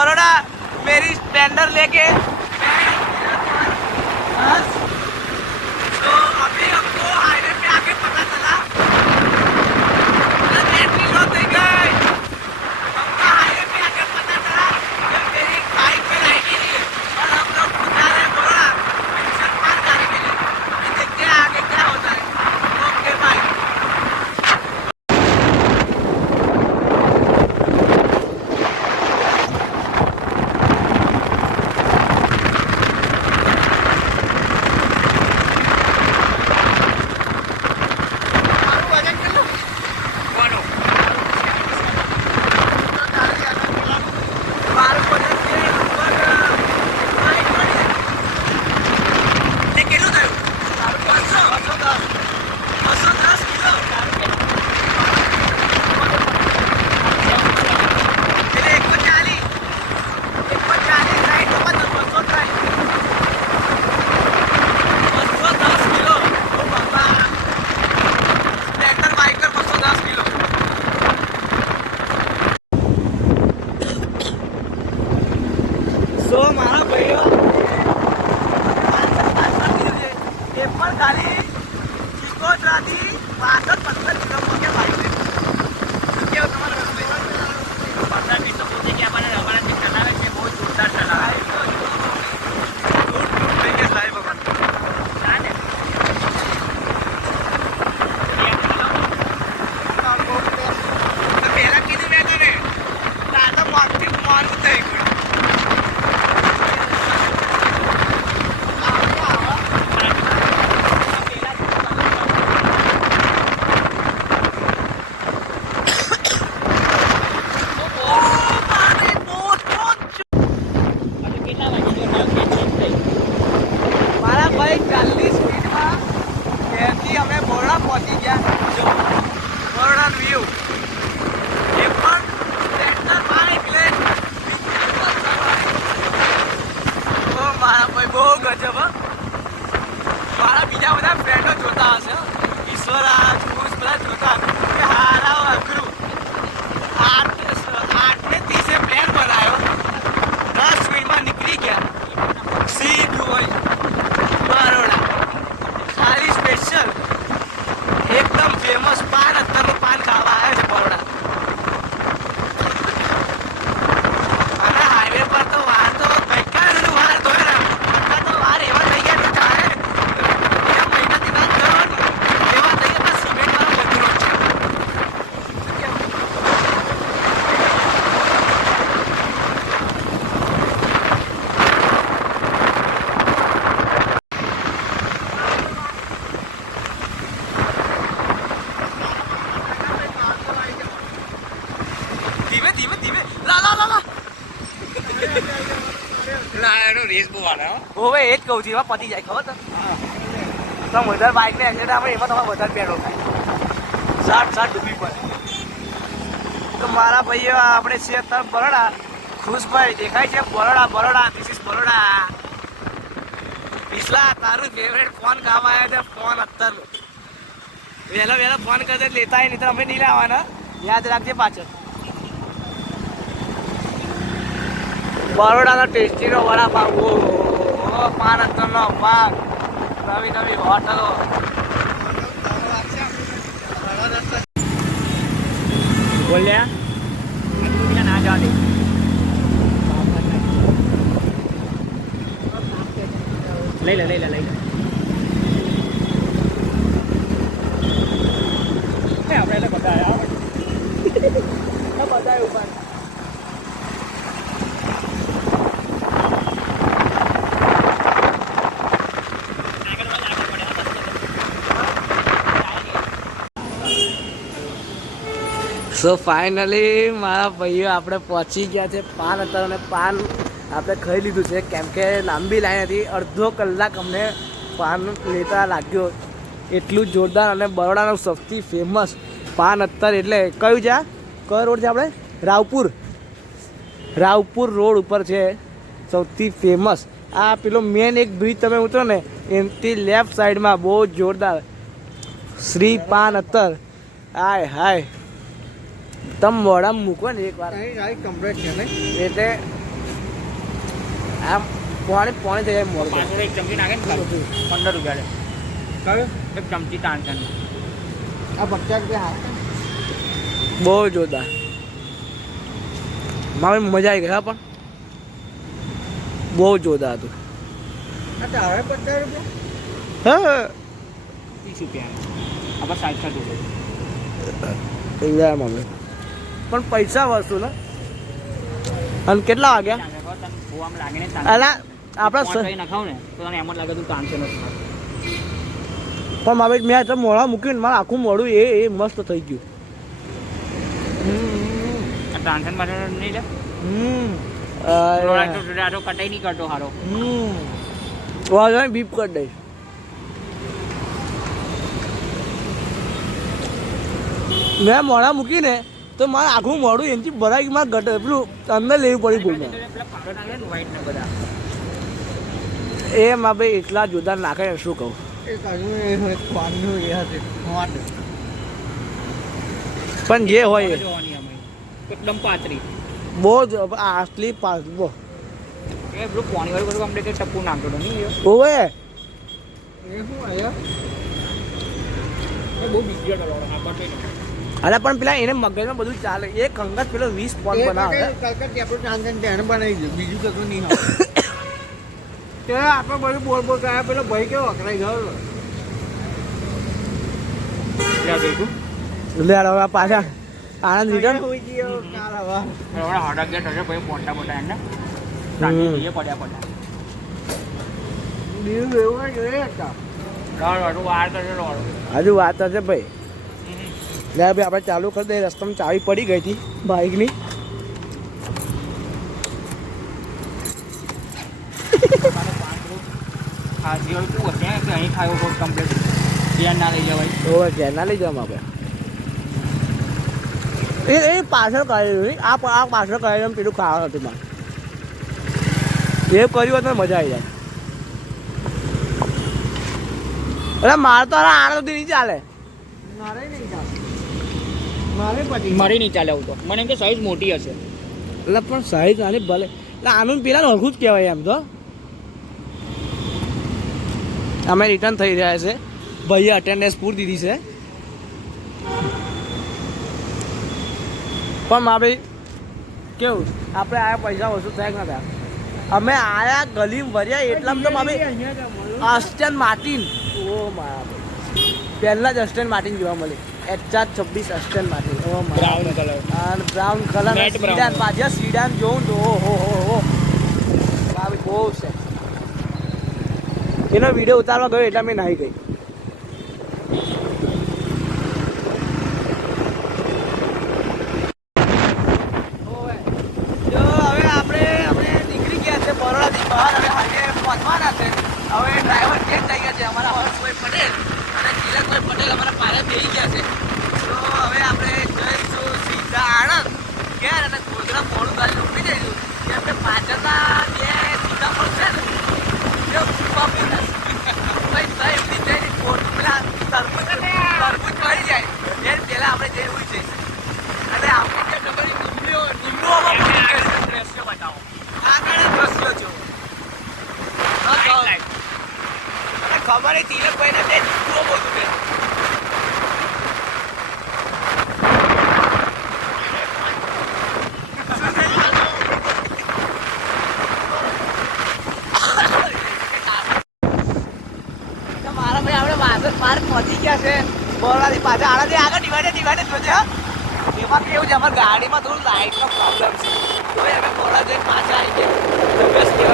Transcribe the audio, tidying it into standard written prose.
बड़ौदा मेरी स्प्लेंडर लेके तो अभी हमको हाईवे पे आके पता चला बैटरी लो થઈ ગઈ हमको हाईवे पे आके पता चला कि मेरी बाइक पे लाइट ही नहीं है और हम लोग जा रहे हैं बड़ौदा जंक्शन पार जाने के लिए अभी देखते हैं आगे क्या होता है ओके बाय હવે એ જ કહું છું એમાં પતી જાય ખબર તો વધારે બાઇકને એક્સિડન્ટ આપણે એમાં તમારે વધારે પેટ્રોલ થાય 60 ડૂબી પડે તો મારા ભાઈઓ આપણે છે અત્યારે બરોડા ખુશભાઈ દેખાય છે બરોડા ધીસ ઇઝ બરોડા પિછલા તારું ફેવરેટ ફોન કામ આવ્યા છે ફોન અત્યારે વહેલો ફોન કરશે લેતા નહીં તો અમે નહીં લાવવાના યાદ રાખજે પાછળ બરોડાનો ટેસ્ટીનો વડાપાવ પાન અત્તરનો પાક નવી હોટલો બોલ્યા ના જવા દે લઈ લે આપણે એટલે બધા આવ્યા બધા ઉપર સો ફાઇનલી મારા ભાઈઓ આપણે પહોંચી ગયા છે પાન અત્યારે અને પાન આપણે ખાઈ લીધું છે કેમ કે લાંબી લાઈન હતી અડધો કલાક અમને પાન લેતા લાગ્યો એટલું જોરદાર અને બરોડાનું સૌથી ફેમસ પાન અત્તર એટલે કયું છે કયો રોડ છે આપણે રાવપુર રોડ ઉપર છે સૌથી ફેમસ આ પેલો મેન એક બ્રિજ તમે ઉતરો ને એમથી લેફ્ટ સાઈડમાં બહુ જોરદાર શ્રી પાન અત્તર હાય તમે મોઢામાં મૂકો ને એક વાર કમ્પ્લીટ છે ને એટલે આમ પોણી પોણી થઈ જાય મોડું. 500 એક ચમચી નાખે ને 15 રૂપિયા કયું એક ચમચી તાણશે આ 50 રૂપિયા બહુ જોરદાર. મારે મજા આવી ગઈ હા, પણ બહુ જોરદાર હતું. હા હવે 50 રૂપિયા હા 30 રૂપિયા આપણે 60 રૂપિયા મમ્મી પણ પૈસા વસ્તુ ને. અને કેટલા વાગ્યા આમ લાગે ને અલા આપણા નખાવ ને તો તને એમ જ લાગે તું તાણશે નથી. પણ મારે મેં એટલે મોડા મૂક્યું મારે આખું મોડું એ મસ્ત થઈ ગયું. તાણશે માટે નહીં લે કટાઈ નહીં કરતો હારો. બીપ કરી દઈશ. મેં મોડા મૂકીને તો મારે આખું મોડું એનથી ભરાઈ મારે ઘટે પેલું અંદર લેવું પડી ભૂલ. એ માં ભાઈ એટલા જોરદાર નાખે ને શું કહું. પણ જે હોય એકદમ પાતળી બહુ જ આટલી બહુ એ પેલું પાણી વાળું બધું આપણે ટપ્પુ નાખતો હતો નહીં ઓવે એ શું આયા એ બહુ બીજી અરે પણ પેલા એને મગજમાં બધું ચાલે. એ કંગત પેલો 20 પોઈન્ટ બનાવે કલકત્તા આપણું ચાંદન તેને બનાવી દે બીજું કશું નહીં હોય. તે આપણે બધું બોલ બોલ ગયા પેલો ભાઈ કેવો અકરાઈ ગયો. લે હવે પાછા આનંદ રિટર્ન. હડા ગયા થશે ભાઈ મોટા મોટા એને પડ્યા બીજું એવું જોઈએ હતા વાર કરશે હજુ વાત હશે ભાઈ. લે ભાઈ આપણે ચાલુ કરી દઈએ. રસ્તામાં ચાવી પડી ગઈ હતી બાઇકની. અહીં ખાયો તો કમ્પ્લીટ ધ્યાન ના લઈ જવાય. ઓવે ધ્યાન ના લઈ જવામાં આપણે એ પાછળ કરેલું નહીં. આ પાછળ કરેલું પેલું ખાવાનું હતું મારે. એ કર્યું હોત તો મજા આવી જાય. અરે મારે તો આના સુધી નહીં ચાલે. મારે નહીં ચાલે મારે પછી મારી નહીં ચાલે આવું તો મને એમ કે સાઈઝ મોટી હશે. એટલે પણ સાઈઝ આની ભલે એટલે આનું પેલા હરખું જ કહેવાય એમ તો. અમે રિટર્ન થઈ રહ્યા છે. ભાઈએ અટેન્ડન્સ પૂરી દીધી છે. પણ મા ભાઈ કેવું આપણે આયા પૈસા વસૂલ થાય કે ના થાય. અમે આયા ગલી ભર્યા એટલામાં તો મા ભાઈ અસ્ટન માર્ટિન ઓ મારા ભાઈ પહેલા જ અસ્ટન માર્ટિન જોવા મળે. HR26 અસ્ટન માર્ટિન ઓ બ્રાઉન કલર અને બ્રાઉન કલર સીડાન પાછા સીડાન જોઉં તો ઓહો હો ભાઈ બહુ છે. એનો વિડીયો ઉતારવા ગયો એટલે મેં નાહી ગઈ. હવે આપણે નીકળી ગયા છે બરોડાથી બહાર. હવે હાઈવે પહોંચવાના છે. હવે ડ્રાઈવર ચેન્જ થઈ ગયા છે. અમારા હર્ષભાઈ પટેલ અને કિલકભાઈ પટેલ અમારા પાછળ બેસી ગયા છે. તો હવે આપણે જઈશું સીધા આણંદ ઘેર અને ગોધરા મોડું ગાડી ઉઠી જઈશું. કે આપણે પાછળના જે સીધા પડશે ને એ પપ્પા ભાઈ સાહેબ ની જઈને પેલા તરબૂચ મળી જાય એ પહેલાં આપણે જઈ હોય છે. અને આપણે જે ડબલી ડુંગળીઓમાં દ્રશ્ય બતાવો. આગળ દ્રશ્યો જો અને ખબર એ તિલકભાઈને બે ચૂકવો બોલું કે મારા ભાઈ આપણે વાસણ પાર્ક પહોંચી ગયા છે. બરોડાથી પાછા આનાથી આગળ ડિવાઈડર જોજે. એમાં કેવું છે અમારી ગાડીમાં થોડું લાઇટનો પ્રોબ્લેમ છે. તો અમે બરોડા જઈને પાછા આવી ગયા.